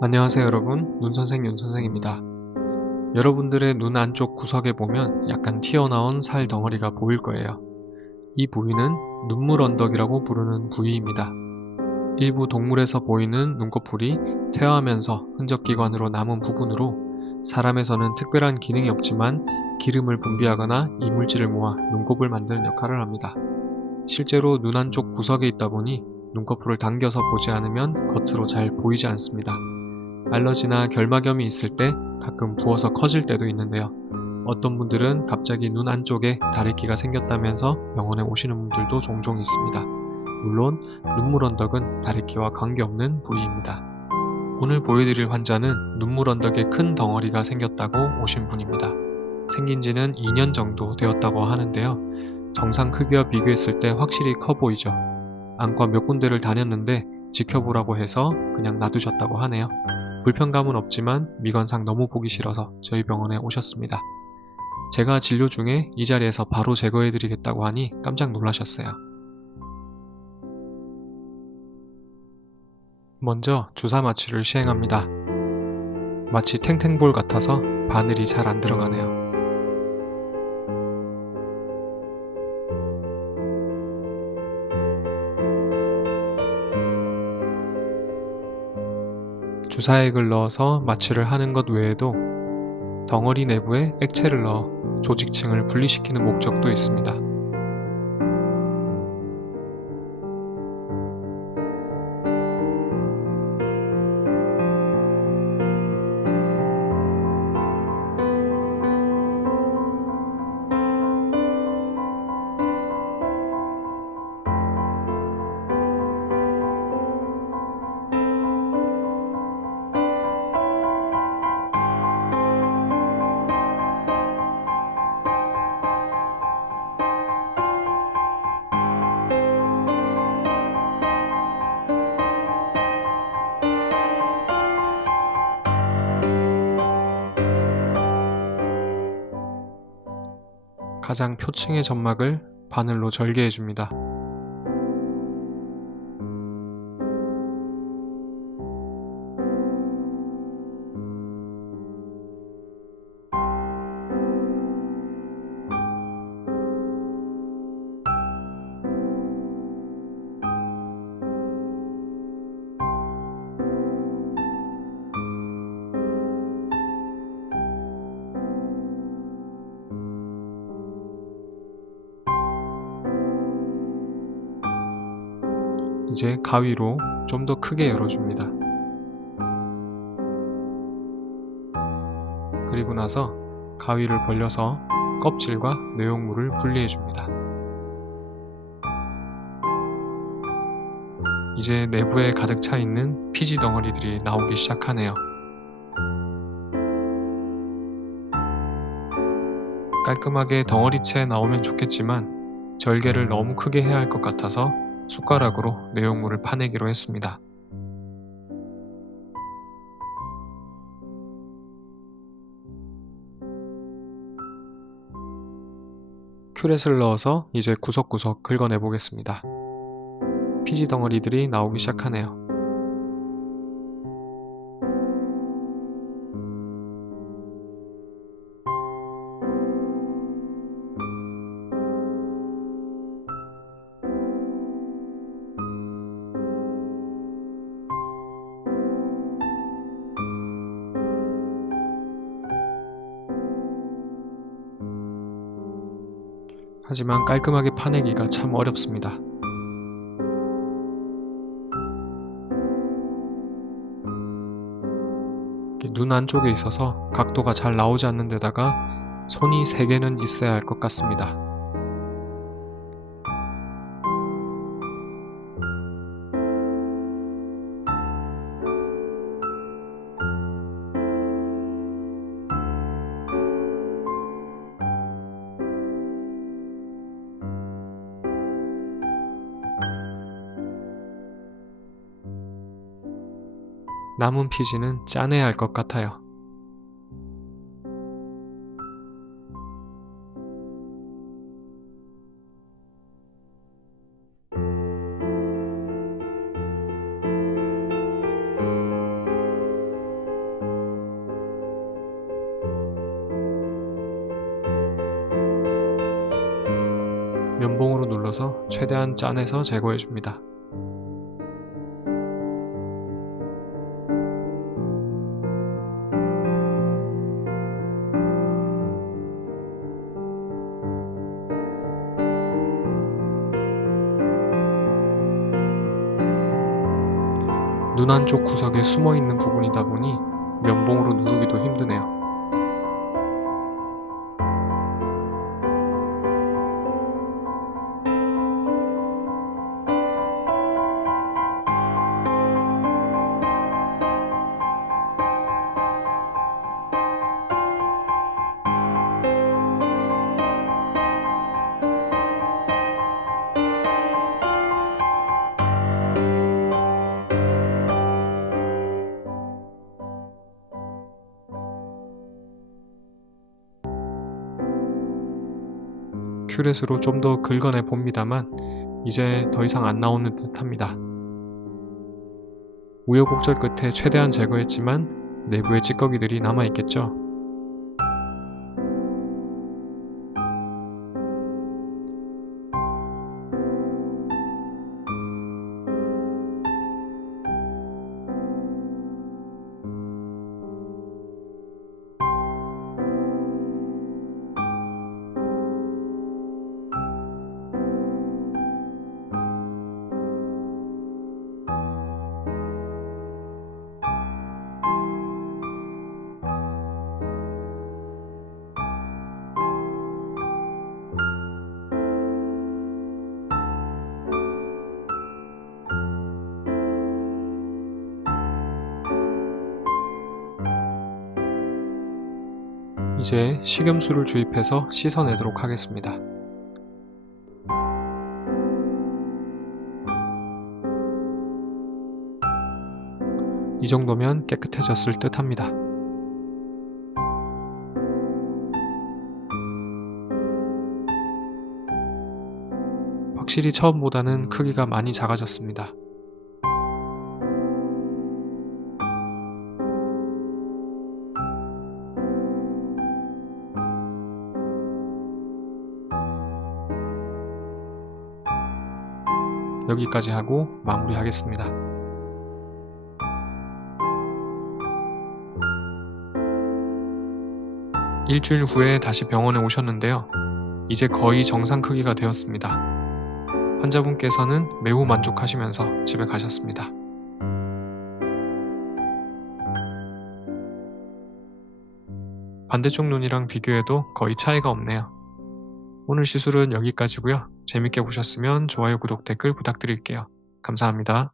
안녕하세요 여러분, 눈선생 윤선생입니다. 여러분들의 눈 안쪽 구석에 보면 약간 튀어나온 살 덩어리가 보일 거예요. 이 부위는 눈물 언덕이라고 부르는 부위입니다. 일부 동물에서 보이는 눈꺼풀이 퇴화하면서 흔적기관으로 남은 부분으로 사람에서는 특별한 기능이 없지만 기름을 분비하거나 이물질을 모아 눈곱을 만드는 역할을 합니다. 실제로 눈 안쪽 구석에 있다 보니 눈꺼풀을 당겨서 보지 않으면 겉으로 잘 보이지 않습니다. 알러지나 결막염이 있을 때 가끔 부어서 커질 때도 있는데요. 어떤 분들은 갑자기 눈 안쪽에 다래끼가 생겼다면서 병원에 오시는 분들도 종종 있습니다. 물론 눈물 언덕은 다래끼와 관계없는 부위입니다. 오늘 보여드릴 환자는 눈물 언덕에 큰 덩어리가 생겼다고 오신 분입니다. 생긴 지는 2년 정도 되었다고 하는데요. 정상 크기와 비교했을 때 확실히 커 보이죠. 안과 몇 군데를 다녔는데 지켜보라고 해서 그냥 놔두셨다고 하네요. 불편감은 없지만 미관상 너무 보기 싫어서 저희 병원에 오셨습니다. 제가 진료 중에 이 자리에서 바로 제거해드리겠다고 하니 깜짝 놀라셨어요. 먼저 주사 마취를 시행합니다. 마치 탱탱볼 같아서 바늘이 잘 안 들어가네요. 주사액을 넣어서 마취를 하는 것 외에도 덩어리 내부에 액체를 넣어 조직층을 분리시키는 목적도 있습니다. 가장 표층의 점막을 바늘로 절개해줍니다. 이제 가위로 좀 더 크게 열어줍니다. 그리고 나서 가위를 벌려서 껍질과 내용물을 분리해줍니다. 이제 내부에 가득 차 있는 피지 덩어리들이 나오기 시작하네요. 깔끔하게 덩어리째 나오면 좋겠지만 절개를 너무 크게 해야 할 것 같아서 숟가락으로 내용물을 파내기로 했습니다. 큐렛을 넣어서 이제 구석구석 긁어내 보겠습니다. 피지 덩어리들이 나오기 시작하네요. 하지만 깔끔하게 파내기가 참 어렵습니다. 눈 안쪽에 있어서 각도가 잘 나오지 않는 데다가 손이 3개는 있어야 할 것 같습니다. 남은 피지는 짜내야 할 것 같아요. 면봉으로 눌러서 최대한 짜내서 제거해 줍니다. 눈 안쪽 구석에 숨어 있는 부분이다 보니 면봉으로 누르기도 힘드네요. 큐렛으로 좀 더 긁어내 봅니다만 이제 더 이상 안 나오는 듯합니다. 우여곡절 끝에 최대한 제거했지만 내부에 찌꺼기들이 남아있겠죠. 이제 식염수를 주입해서 씻어내도록 하겠습니다. 이 정도면 깨끗해졌을 듯 합니다. 확실히 처음보다는 크기가 많이 작아졌습니다. 여기까지 하고 마무리하겠습니다. 일주일 후에 다시 병원에 오셨는데요. 이제 거의 정상 크기가 되었습니다. 환자분께서는 매우 만족하시면서 집에 가셨습니다. 반대쪽 눈이랑 비교해도 거의 차이가 없네요. 오늘 시술은 여기까지고요. 재밌게 보셨으면 좋아요, 구독, 댓글 부탁드릴게요. 감사합니다.